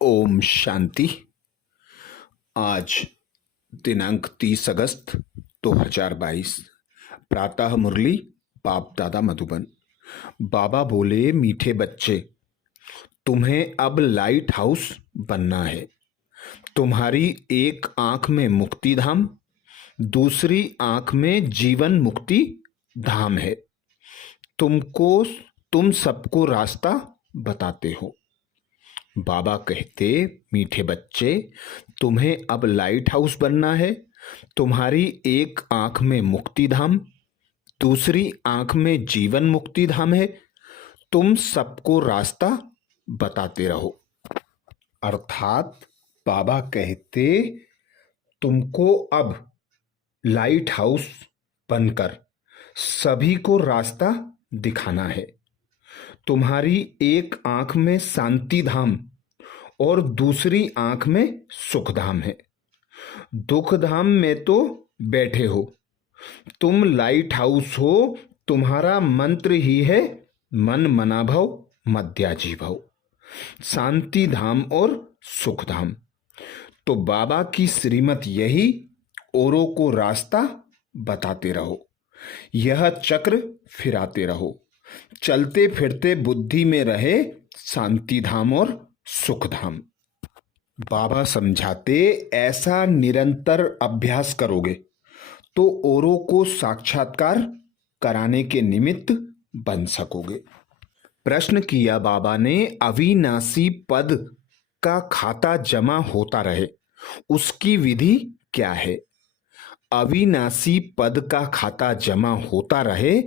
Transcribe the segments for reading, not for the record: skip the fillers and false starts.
ओम शांति। आज दिनांक 30 अगस्त 2022। प्रातः मुरली बाप दादा मधुबन। बाबा बोले, मीठे बच्चे, तुम्हें अब लाइट हाउस बनना है। तुम्हारी एक आंख में मुक्ति धाम, दूसरी आंख में जीवन मुक्ति धाम है। तुम सबको रास्ता बताते हो। बाबा कहते, मीठे बच्चे, तुम्हें अब लाइट हाउस बनना है। तुम्हारी एक आंख में मुक्ति धाम, दूसरी आंख में जीवन मुक्ति धाम है। तुम सबको रास्ता बताते रहो। अर्थात बाबा कहते, तुमको अब लाइट हाउस बनकर सभी को रास्ता दिखाना है। तुम्हारी एक आंख में शांति धाम और दूसरी आंख में सुख धाम है। दुख धाम में तो बैठे हो, तुम लाइट हाउस हो। तुम्हारा मंत्र ही है मन मना भव मध्याजी भव, शांति धाम और सुख धाम। तो बाबा की श्रीमत यही, औरों को रास्ता बताते रहो, यह चक्र फिराते रहो, चलते फिरते बुद्धि में रहे शांति धाम और सुख धाम। बाबा समझाते, ऐसा निरंतर अभ्यास करोगे तो औरों को साक्षात्कार कराने के निमित्त बन सकोगे। प्रश्न किया बाबा ने, अविनाशी पद का खाता जमा होता रहे, उसकी विधि क्या है? अविनाशी पद का खाता जमा होता रहे,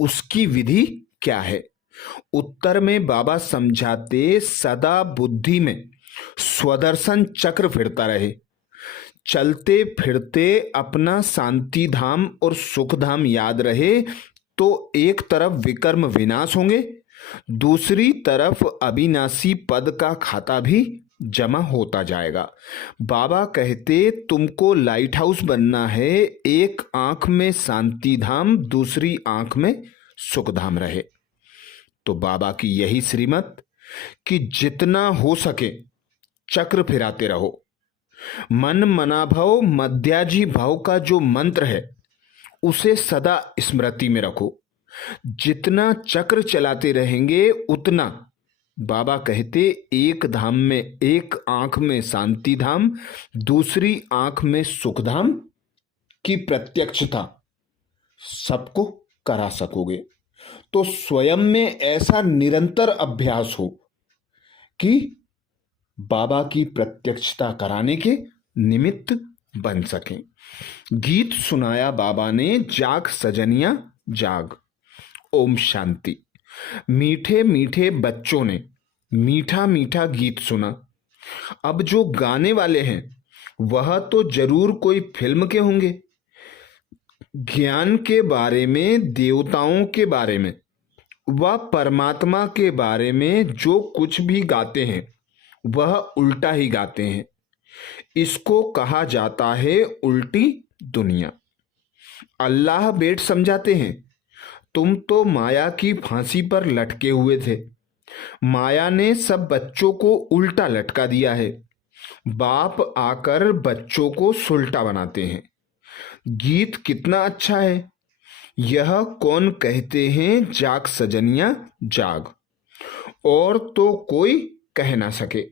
उसकी विधि क्या है? उत्तर में बाबा समझाते, सदा बुद्धि में स्वदर्शन चक्र फिरता रहे, चलते फिरते अपना शांति धाम और सुख धाम याद रहे, तो एक तरफ विकर्म विनाश होंगे, दूसरी तरफ अविनाशी पद का खाता भी जमा होता जाएगा। बाबा कहते, तुमको लाइट हाउस बनना है, एक आंख में शांति धाम, दूसरी आंख में सुख धाम रहे। तो बाबा की यही श्रीमत कि जितना हो सके चक्र फिराते रहो। मन मना भव मध्याजी भव का जो मंत्र है उसे सदा स्मृति में रखो। जितना चक्र चलाते रहेंगे उतना, बाबा कहते, एक धाम में, एक आंख में शांति धाम, दूसरी आंख में सुख धाम की प्रत्यक्षता सबको करा सकोगे। तो स्वयं में ऐसा निरंतर अभ्यास हो कि बाबा की प्रत्यक्षता कराने के निमित्त बन सकें। गीत सुनाया बाबा ने, जाग सजनिया जाग। ओम शांति। मीठे मीठे बच्चों ने मीठा मीठा गीत सुना। अब जो गाने वाले हैं वह तो जरूर कोई फिल्म के होंगे। ज्ञान के बारे में, देवताओं के बारे में व परमात्मा के बारे में जो कुछ भी गाते हैं वह उल्टा ही गाते हैं। इसको कहा जाता है उल्टी दुनिया। अल्लाह बेट समझाते हैं, तुम तो माया की फांसी पर लटके हुए थे, माया ने सब बच्चों को उल्टा लटका दिया है। बाप आकर बच्चों को सुलटा बनाते हैं। गीत कितना अच्छा है, यह कौन कहते हैं, जाग सजनिया जाग, और तो कोई कह ना सके।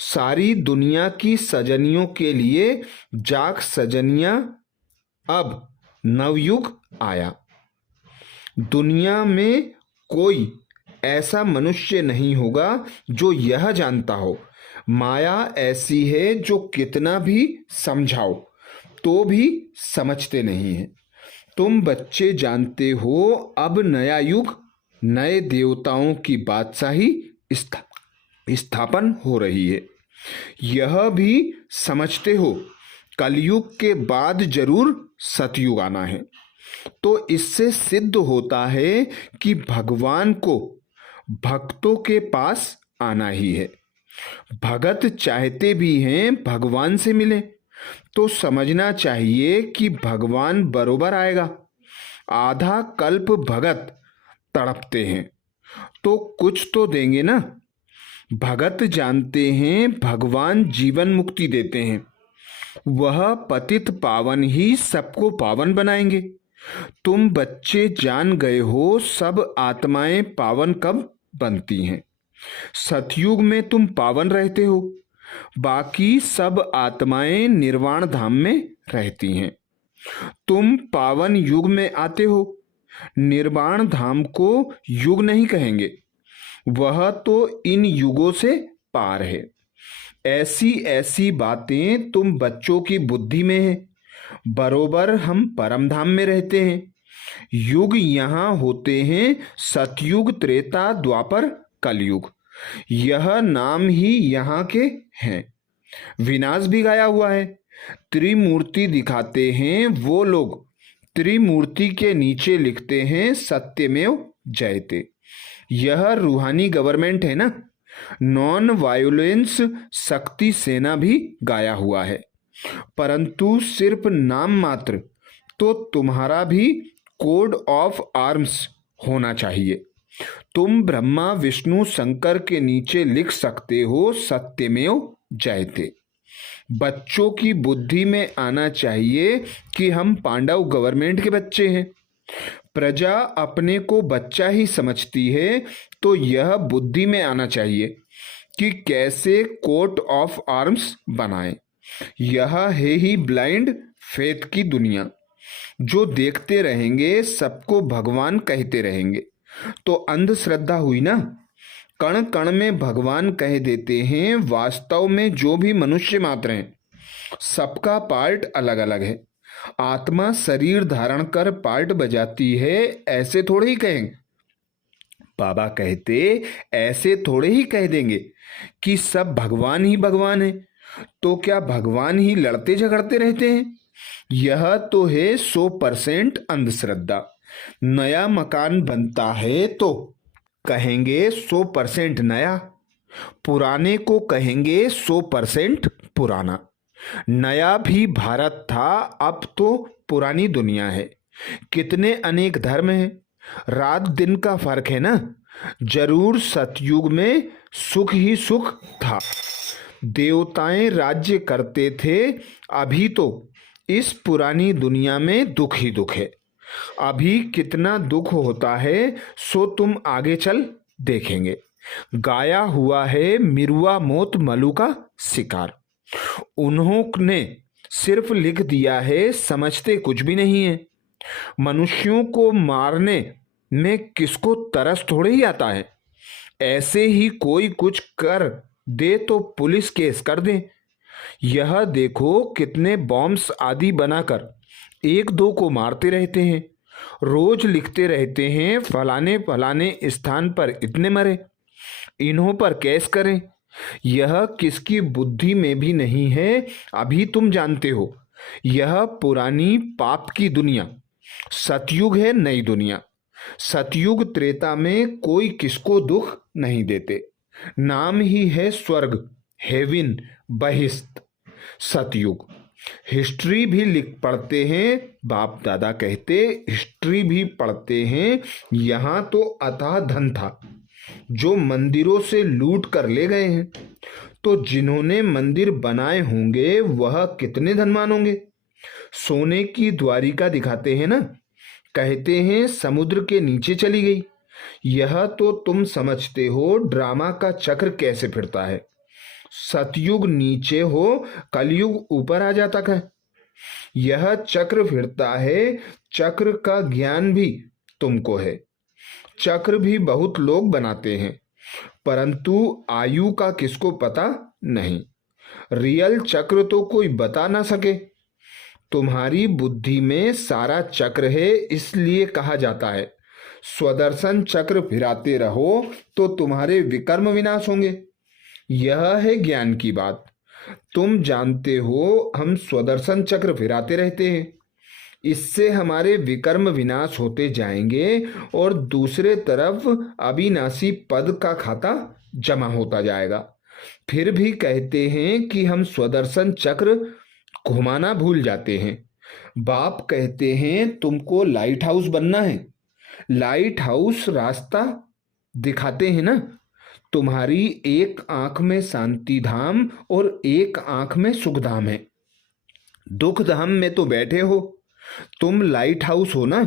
सारी दुनिया की सजनियों के लिए जाग सजनिया, अब नवयुग आया। दुनिया में कोई ऐसा मनुष्य नहीं होगा जो यह जानता हो माया ऐसी है जो कितना भी समझाओ तो भी समझते नहीं है। तुम बच्चे जानते हो, अब नया युग, नए देवताओं की बादशाही स्थापन हो रही है। यह भी समझते हो कलयुग के बाद जरूर सतयुग आना है। तो इससे सिद्ध होता है कि भगवान को भक्तों के पास आना ही है। भगत चाहते भी हैं भगवान से मिले, तो समझना चाहिए कि भगवान बरोबर आएगा। आधा कल्प भगत तड़पते हैं तो कुछ तो देंगे ना। भगत जानते हैं भगवान जीवन मुक्ति देते हैं, वह पतित पावन ही सबको पावन बनाएंगे। तुम बच्चे जान गए हो सब आत्माएं पावन कब बनती हैं। सतयुग में तुम पावन रहते हो, बाकी सब आत्माएं निर्वाण धाम में रहती हैं। तुम पावन युग में आते हो, निर्वाण धाम को युग नहीं कहेंगे, वह तो इन युगों से पार है। ऐसी ऐसी बातें तुम बच्चों की बुद्धि में है। बरोबर हम परम धाम में रहते हैं। युग यहाँ होते हैं सतयुग, त्रेता, द्वापर, कलयुग, यह नाम ही यहाँ के हैं। विनाश भी गाया हुआ है। त्रिमूर्ति दिखाते हैं वो लोग, त्रिमूर्ति के नीचे लिखते हैं सत्यमेव जयते। यह रूहानी गवर्नमेंट है ना। नॉन वायोलेंस शक्ति सेना भी गाया हुआ है, परंतु सिर्फ नाम मात्र। तो तुम्हारा भी कोड ऑफ आर्म्स होना चाहिए। तुम ब्रह्मा विष्णु शंकर के नीचे लिख सकते हो सत्यमेव जयते। बच्चों की बुद्धि में आना चाहिए कि हम पांडव गवर्नमेंट के बच्चे हैं। प्रजा अपने को बच्चा ही समझती है, तो यह बुद्धि में आना चाहिए कि कैसे कोट ऑफ आर्म्स बनाएं। यह है ही ब्लाइंड फेथ की दुनिया। जो देखते रहेंगे सबको भगवान कहते रहेंगे, तो अंधश्रद्धा हुई ना। कण कण में भगवान कह देते हैं। वास्तव में जो भी मनुष्य मात्र हैं, सबका पार्ट अलग अलग है। आत्मा शरीर धारण कर पार्ट बजाती है, ऐसे थोड़े ही कहेंगे। बाबा कहते ऐसे थोड़े ही कह देंगे कि सब भगवान ही भगवान है। तो क्या भगवान ही लड़ते झगड़ते रहते हैं? यह तो है 100% अंधश्रद्धा। नया मकान बनता है तो कहेंगे 100% नया, पुराने को कहेंगे 100% पुराना। नया भी भारत था, अब तो पुरानी दुनिया है। कितने अनेक धर्म हैं, रात दिन का फर्क है ना। जरूर सतयुग में सुख ही सुख था, देवताएं राज्य करते थे। अभी तो इस पुरानी दुनिया में दुख ही दुख है। अभी कितना दुख होता है सो तुम आगे चल देखेंगे। गाया हुआ है मिरुआ मोत मलू का शिकार। उन्होंने सिर्फ लिख दिया है, समझते कुछ भी नहीं है। मनुष्यों को मारने में किसको तरस थोड़े ही आता है। ऐसे ही कोई कुछ कर दे तो पुलिस केस कर दे। यह देखो कितने बॉम्ब्स आदि बनाकर एक दो को मारते रहते हैं। रोज लिखते रहते हैं फलाने फलाने स्थान पर इतने मरे, इन्हों पर केस करें। यह किसकी बुद्धि में भी नहीं है। अभी तुम जानते हो यह पुरानी पाप की दुनिया। सतयुग है नई दुनिया। सतयुग त्रेता में कोई किसको दुख नहीं देते। नाम ही है स्वर्ग, हेवन, बहिष्त। सतयुग हिस्ट्री भी लिख पढ़ते हैं। बाप दादा कहते हिस्ट्री भी पढ़ते हैं। यहाँ तो अथाह धन था जो मंदिरों से लूट कर ले गए हैं। तो जिन्होंने मंदिर बनाए होंगे वह कितने धनवान होंगे। सोने की द्वारिका दिखाते हैं ना, कहते हैं समुद्र के नीचे चली गई। यह तो तुम समझते हो ड्रामा का चक्र कैसे फिरता है। सतयुग नीचे हो, कलयुग ऊपर आ जाता है। यह चक्र फिरता है। चक्र का ज्ञान भी तुमको है। चक्र भी बहुत लोग बनाते हैं, परंतु आयु का किसको पता नहीं। रियल चक्र तो कोई बता ना सके। तुम्हारी बुद्धि में सारा चक्र है, इसलिए कहा जाता है स्वदर्शन चक्र फिराते रहो तो तुम्हारे विकर्म विनाश होंगे। यह है ज्ञान की बात। तुम जानते हो हम स्वदर्शन चक्र फिराते रहते हैं, इससे हमारे विकर्म विनाश होते जाएंगे और दूसरे तरफ अविनाशी पद का खाता जमा होता जाएगा। फिर भी कहते हैं कि हम स्वदर्शन चक्र घुमाना भूल जाते हैं। बाप कहते हैं तुमको लाइट हाउस बनना है। लाइट हाउस रास्ता दिखाते हैं ना, तुम्हारी एक आंख में शांति धाम और एक आंख में सुख धाम है। दुख धाम में तो बैठे हो। तुम लाइट हाउस हो ना।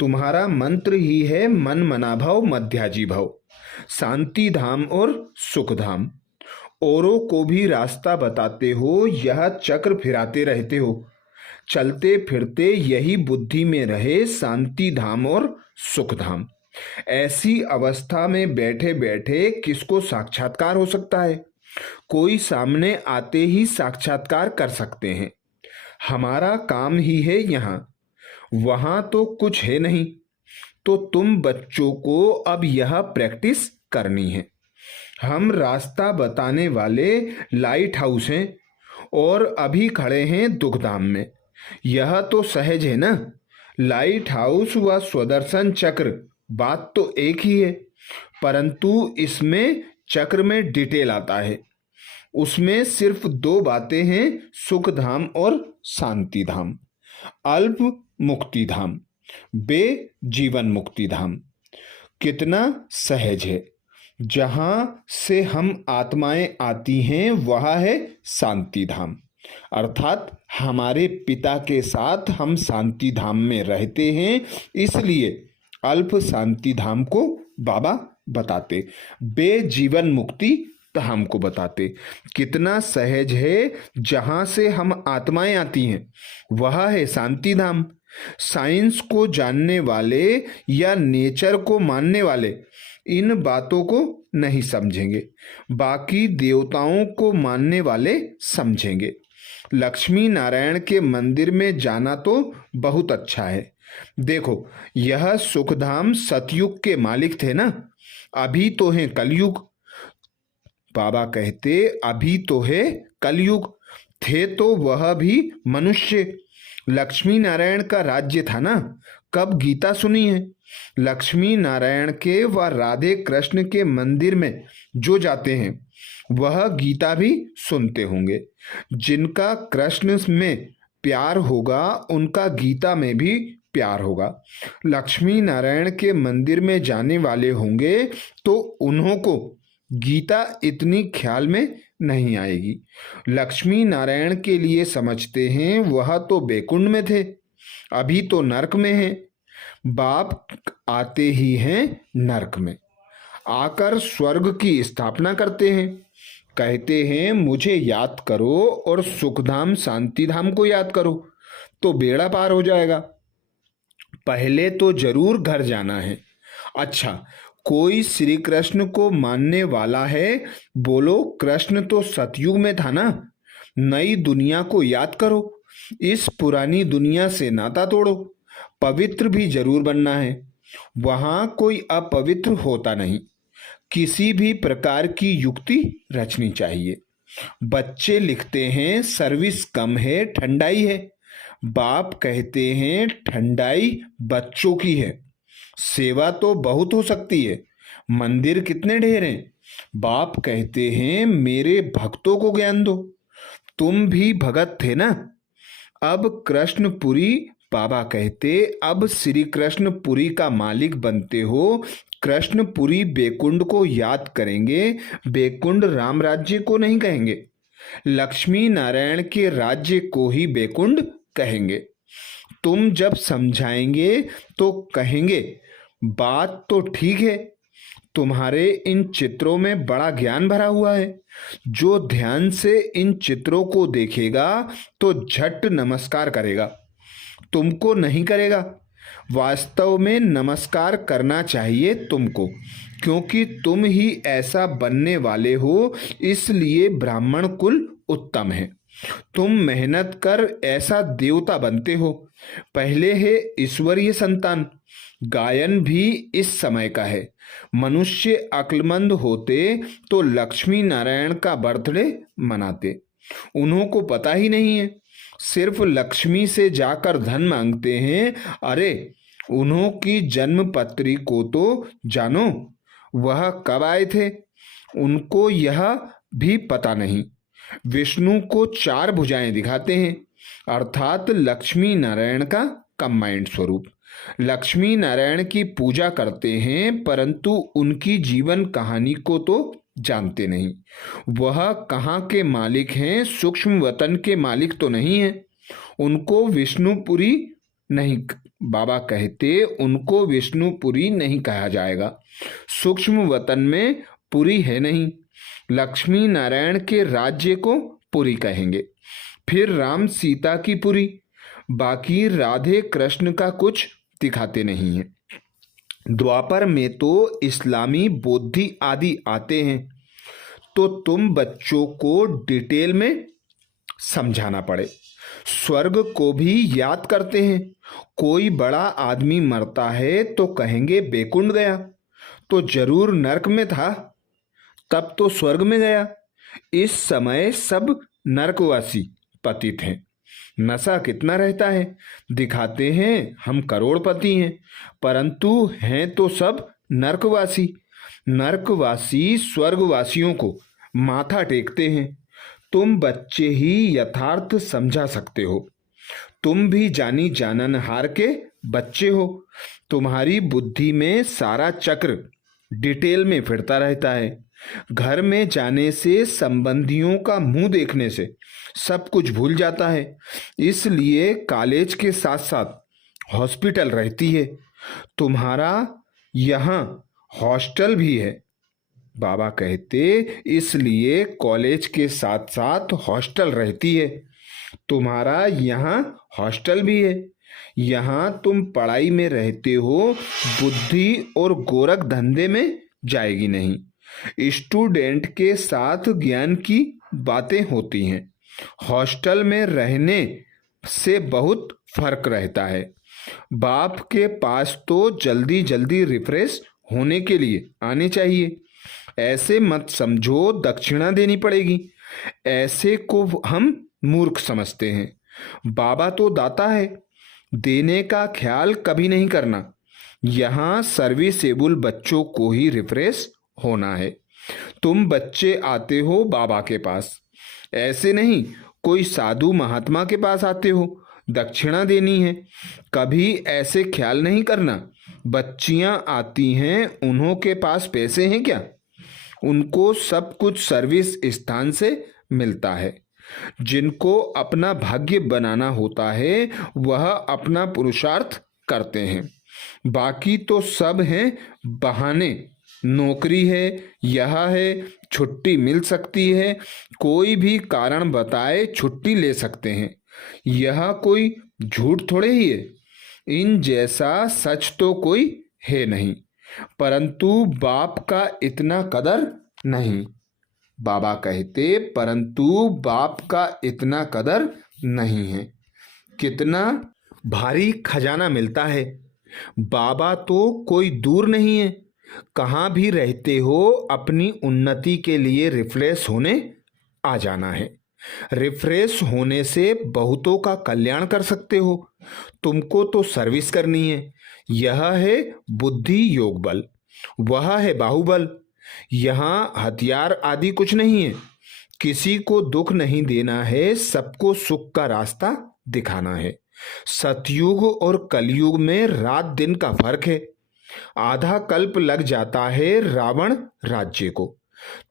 तुम्हारा मंत्र ही है मन मना भव मध्याजी भव, शांति धाम और सुख धाम। औरों को भी रास्ता बताते हो, यह चक्र फिराते रहते हो। चलते फिरते यही बुद्धि में रहे शांति धाम और सुख धाम। ऐसी अवस्था में बैठे बैठे किसको साक्षात्कार हो सकता है? कोई सामने आते ही साक्षात्कार कर सकते हैं। हमारा काम ही है यहाँ, वहाँ तो कुछ है नहीं। तो तुम बच्चों को अब यह प्रैक्टिस करनी है। हम रास्ता बताने वाले लाइट हाउस हैं और अभी खड़े हैं दुखधाम में। यह तो सहज है ना। लाइट हाउस व स्वदर्शन चक्र बात तो एक ही है, परंतु इसमें चक्र में डिटेल आता है। उसमें सिर्फ दो बातें हैं, सुख धाम और शांति धाम। अल्प मुक्ति धाम, बे जीवन मुक्ति धाम। कितना सहज है। जहां से हम आत्माएं आती हैं वह है शांति धाम, अर्थात हमारे पिता के साथ हम शांति धाम में रहते हैं। इसलिए अल्प शांति धाम को बाबा बताते, बे जीवन मुक्ति धाम को बताते। कितना सहज है। जहां से हम आत्माएं आती हैं वह है शांति धाम। साइंस को जानने वाले या नेचर को मानने वाले इन बातों को नहीं समझेंगे, बाकी देवताओं को मानने वाले समझेंगे। लक्ष्मी नारायण के मंदिर में जाना तो बहुत अच्छा है। देखो, यह सुखधाम सतयुग के मालिक थे ना, अभी तो है कलयुग। बाबा कहते अभी तो है कलयुग, थे तो वह भी मनुष्य। लक्ष्मी नारायण का राज्य था ना। कब गीता सुनी है? लक्ष्मी नारायण के व राधे कृष्ण के मंदिर में जो जाते हैं वह गीता भी सुनते होंगे। जिनका कृष्ण में प्यार होगा उनका गीता में भी प्यार होगा। लक्ष्मी नारायण के मंदिर में जाने वाले होंगे तो उन्हों को गीता इतनी ख्याल में नहीं आएगी। लक्ष्मी नारायण के लिए समझते हैं वह तो बैकुंठ में थे, अभी तो नरक में हैं। बाप आते ही हैं नरक में, आकर स्वर्ग की स्थापना करते हैं। कहते हैं मुझे याद करो और सुखधाम शांतिधाम को याद करो तो बेड़ा पार हो जाएगा। पहले तो जरूर घर जाना है। अच्छा, कोई श्री कृष्ण को मानने वाला है? बोलो, कृष्ण तो सतयुग में था ना। नई दुनिया को याद करो, इस पुरानी दुनिया से नाता तोड़ो। पवित्र भी जरूर बनना है, वहां कोई अपवित्र होता नहीं। किसी भी प्रकार की युक्ति रचनी चाहिए। बच्चे लिखते हैं सर्विस कम है, ठंडाई है। बाप कहते हैं ठंडाई बच्चों की है, सेवा तो बहुत हो सकती है। मंदिर कितने ढेर हैं। बाप कहते हैं मेरे भक्तों को ज्ञान दो। तुम भी भगत थे ना। अब कृष्णपुरी, बाबा कहते अब श्री कृष्णपुरी का मालिक बनते हो। कृष्णपुरी बैकुंठ को याद करेंगे, बैकुंठ राम राज्य को नहीं कहेंगे। लक्ष्मी नारायण के राज्य को ही बैकुंठ कहेंगे। तुम जब समझाएंगे तो कहेंगे बात तो ठीक है, तुम्हारे इन चित्रों में बड़ा ज्ञान भरा हुआ है। जो ध्यान से इन चित्रों को देखेगा तो झट नमस्कार करेगा, तुमको नहीं करेगा। वास्तव में नमस्कार करना चाहिए तुमको, क्योंकि तुम ही ऐसा बनने वाले हो। इसलिए ब्राह्मण कुल उत्तम है। तुम मेहनत कर ऐसा देवता बनते हो। पहले है ईश्वरीय संतान। गायन भी इस समय का है। मनुष्य अक्लमंद होते तो लक्ष्मी नारायण का बर्थडे मनाते। उन्हों को पता ही नहीं है, सिर्फ लक्ष्मी से जाकर धन मांगते हैं। अरे, उन्हों की जन्म पत्री को तो जानो, वह कब आए थे उनको यह भी पता नहीं। विष्णु को 4 भुजाएं दिखाते हैं, अर्थात लक्ष्मी नारायण का कंबाइंड स्वरूप। लक्ष्मी नारायण की पूजा करते हैं परंतु उनकी जीवन कहानी को तो जानते नहीं। वह कहाँ के मालिक हैं, सूक्ष्म वतन के मालिक तो नहीं हैं। उनको विष्णुपुरी नहीं, बाबा कहते उनको विष्णुपुरी नहीं कहा जाएगा। सूक्ष्म वतन में पुरी है नहीं। लक्ष्मी नारायण के राज्य को पुरी कहेंगे, फिर राम सीता की पुरी। बाकी राधे कृष्ण का कुछ दिखाते नहीं हैं। द्वापर में तो इस्लामी बौद्धि आदि आते हैं, तो तुम बच्चों को डिटेल में समझाना पड़े। स्वर्ग को भी याद करते हैं। कोई बड़ा आदमी मरता है तो कहेंगे बैकुंठ गया, तो जरूर नरक में था, तब तो स्वर्ग में गया। इस समय सब नरकवासी पतित हैं। नशा कितना रहता है, दिखाते हैं हम करोड़पति हैं, परंतु हैं तो सब नरकवासी। नरकवासी स्वर्गवासियों को माथा टेकते हैं। तुम बच्चे ही यथार्थ समझा सकते हो। तुम भी जानी जाननहार के बच्चे हो। तुम्हारी बुद्धि में सारा चक्र डिटेल में फिरता रहता है। घर में जाने से, संबंधियों का मुंह देखने से सब कुछ भूल जाता है। इसलिए कॉलेज के साथ साथ हॉस्पिटल रहती है। तुम्हारा यहाँ हॉस्टल भी है। बाबा कहते इसलिए कॉलेज के साथ साथ हॉस्टल रहती है। तुम्हारा यहाँ हॉस्टल भी है। यहाँ तुम पढ़ाई में रहते हो, बुद्धि और गोरख धंधे में जाएगी नहीं। स्टूडेंट के साथ ज्ञान की बातें होती हैं। हॉस्टल में रहने से बहुत फर्क रहता है। बाप के पास तो जल्दी जल्दी रिफ्रेश होने के लिए आने चाहिए। ऐसे मत समझो दक्षिणा देनी पड़ेगी। ऐसे को हम मूर्ख समझते हैं। बाबा तो दाता है, देने का ख्याल कभी नहीं करना। यहाँ सर्विसेबल बच्चों को ही रिफ्रेश होना है। तुम बच्चे आते हो बाबा के पास, ऐसे नहीं कोई साधु महात्मा के पास आते हो, दक्षिणा देनी है। कभी ऐसे ख्याल नहीं करना। बच्चियां आती हैं, उन्हों के पास पैसे हैं क्या? उनको सब कुछ सर्विस स्थान से मिलता है। जिनको अपना भाग्य बनाना होता है वह अपना पुरुषार्थ करते हैं। बाकी तो सब हैं बहाने। नौकरी है, यह है, छुट्टी मिल सकती है, कोई भी कारण बताए छुट्टी ले सकते हैं। यह कोई झूठ थोड़े ही है। इन जैसा सच तो कोई है नहीं, परंतु बाप का इतना कदर नहीं। बाबा कहते परंतु बाप का इतना कदर नहीं है। कितना भारी खजाना मिलता है। बाबा तो कोई दूर नहीं है। कहाँ भी रहते हो, अपनी उन्नति के लिए रिफ्रेश होने आ जाना है। रिफ्रेश होने से बहुतों का कल्याण कर सकते हो। तुमको तो सर्विस करनी है। यह है बुद्धि योग बल, वह है बाहुबल। यहाँ हथियार आदि कुछ नहीं है। किसी को दुख नहीं देना है, सबको सुख का रास्ता दिखाना है। सतयुग और कलयुग में रात दिन का फर्क है। आधा कल्प लग जाता है रावण राज्य को।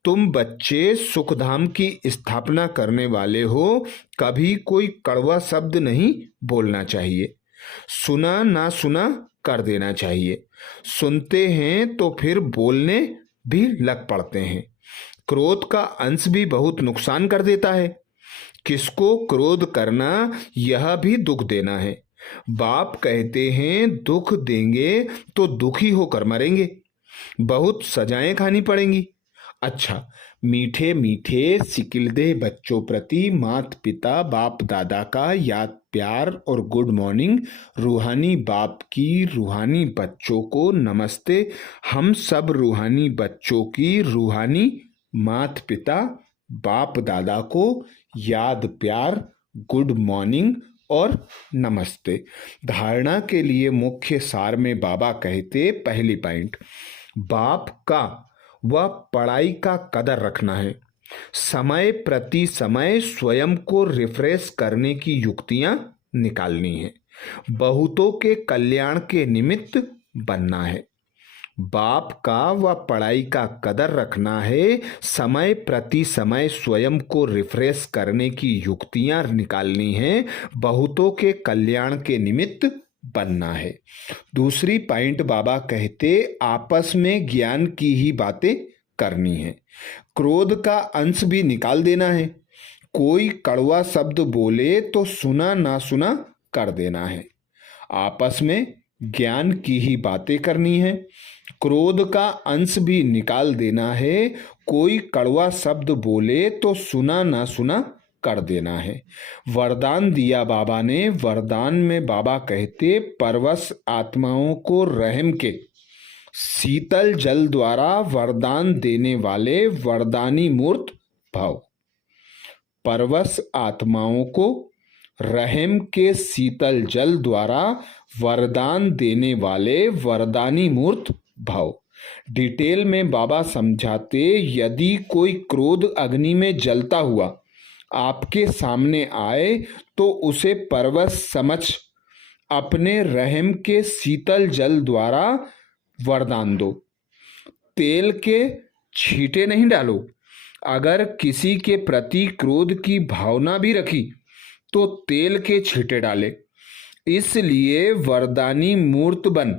तुम बच्चे सुखधाम की स्थापना करने वाले हो, कभी कोई कड़वा शब्द नहीं बोलना चाहिए। सुना ना सुना कर देना चाहिए। सुनते हैं तो फिर बोलने भी लग पड़ते हैं। क्रोध का अंश भी बहुत नुकसान कर देता है। किसको क्रोध करना, यह भी दुख देना है। बाप कहते हैं दुख देंगे तो दुखी होकर मरेंगे, बहुत सजाएं खानी पड़ेंगी। अच्छा, मीठे मीठे सिकिलदे बच्चों प्रति माता पिता बाप दादा का याद प्यार और गुड मॉर्निंग। रूहानी बाप की रूहानी बच्चों को नमस्ते। हम सब रूहानी बच्चों की रूहानी माता पिता बाप दादा को याद प्यार गुड मॉर्निंग और नमस्ते। धारणा के लिए मुख्य सार में बाबा कहते पहली पॉइंट, बाप का व पढ़ाई का कदर रखना है। समय प्रति समय स्वयं को रिफ्रेश करने की युक्तियां निकालनी है। बहुतों के कल्याण के निमित्त बनना है। बाप का व पढ़ाई का कदर रखना है। समय प्रति समय स्वयं को रिफ्रेश करने की युक्तियां निकालनी हैं। बहुतों के कल्याण के निमित्त बनना है। दूसरी पॉइंट बाबा कहते आपस में ज्ञान की ही बातें करनी है। क्रोध का अंश भी निकाल देना है। कोई कड़वा शब्द बोले तो सुना ना सुना कर देना है। आपस में ज्ञान की ही बातें करनी है। क्रोध का अंश भी निकाल देना है। कोई कड़वा शब्द बोले तो सुना ना सुना कर देना है। वरदान दिया बाबा ने। वरदान में बाबा कहते परवश आत्माओं को रहम के शीतल जल द्वारा वरदान देने वाले वरदानी मूर्त भव। परवश आत्माओं को रहम के शीतल जल द्वारा वरदान देने वाले वरदानी मूर्त भव। डिटेल में बाबा समझाते यदि कोई क्रोध अग्नि में जलता हुआ आपके सामने आए तो उसे परवश समझ अपने रहम के शीतल जल द्वारा वरदान दो। तेल के छींटे नहीं डालो। अगर किसी के प्रति क्रोध की भावना भी रखी तो तेल के छींटे डाले। इसलिए वरदानी मूर्त बन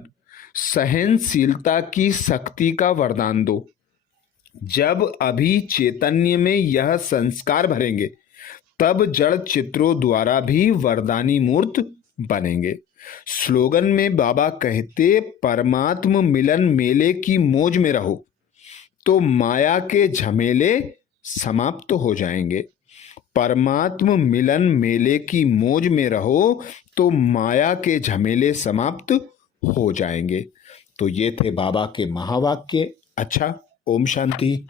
सहनशीलता की शक्ति का वरदान दो। जब अभी चैतन्य में यह संस्कार भरेंगे तब जड़ चित्रों द्वारा भी वरदानी मूर्त बनेंगे। स्लोगन में बाबा कहते परमात्म मिलन मेले की मौज में रहो तो माया के झमेले समाप्त हो जाएंगे। परमात्म मिलन मेले की मौज में रहो तो माया के झमेले समाप्त हो जाएंगे। तो ये थे बाबा के महावाक्य। अच्छा, ओम शांति।